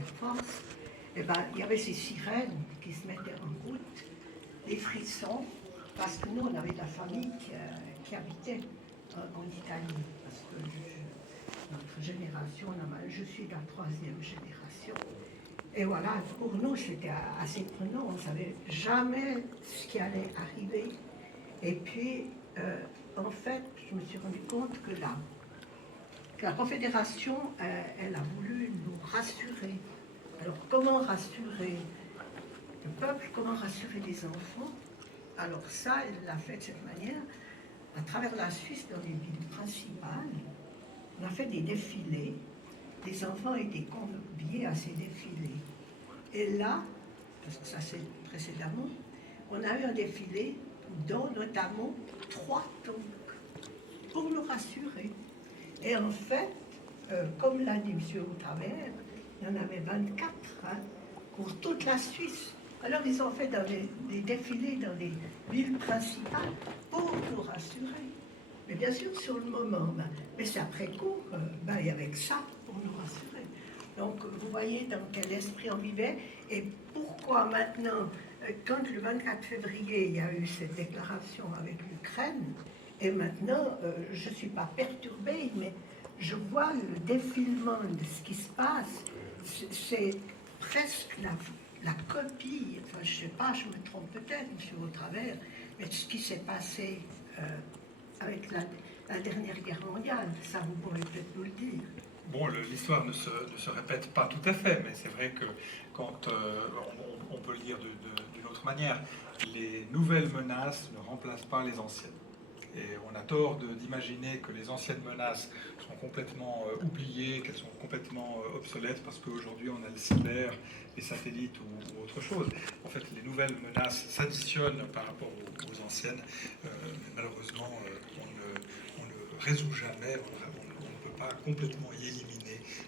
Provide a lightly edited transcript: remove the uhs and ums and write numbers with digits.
Air Force, et ben, il y avait ces sirènes qui se mettaient en route, des frissons, parce que nous, on avait de la famille qui habitait en Italie, parce que notre génération, je suis de la troisième génération. Et voilà, pour nous, c'était assez prenant, on ne savait jamais ce qui allait arriver. Et puis, en fait, je me suis rendu compte que la Confédération, elle a voulu nous rassurer. Alors, comment rassurer le peuple, comment rassurer les enfants? Alors ça, elle l'a fait de cette manière. À travers la Suisse, dans les villes principales, on a fait des défilés. Les enfants étaient conviés à ces défilés. Et là, parce que ça c'est précédemment, on a eu un défilé dont notamment 3 tanks pour nous rassurer. Et en fait, comme l'a dit M. Autravers, il y en avait 24 pour toute la Suisse. Alors ils ont fait des défilés dans les villes principales pour nous rassurer. Mais bien sûr, sur le moment, mais c'est après coup, il y avait que ça pour nous rassurer. Donc vous voyez dans quel esprit on vivait et pourquoi maintenant, quand le 24 février, il y a eu cette déclaration avec l'Ukraine, et maintenant, je ne suis pas perturbée, mais je vois le défilement de ce qui se passe. C'est presque la copie, enfin je ne sais pas, je me trompe peut-être, M. Autravers, mais ce qui s'est passé avec la dernière guerre mondiale, ça vous pourrez peut-être nous le dire. Bon, l'histoire ne se répète pas tout à fait, mais c'est vrai que quand on peut le dire d'une autre manière, les nouvelles menaces ne remplacent pas les anciennes. Et on a tort d'imaginer que les anciennes menaces sont complètement oubliées, qu'elles sont complètement obsolètes parce qu'aujourd'hui on a le cyber, les satellites ou autre chose. En fait, les nouvelles menaces s'additionnent par rapport aux anciennes. Mais malheureusement, on ne résout jamais, on ne peut pas complètement y éliminer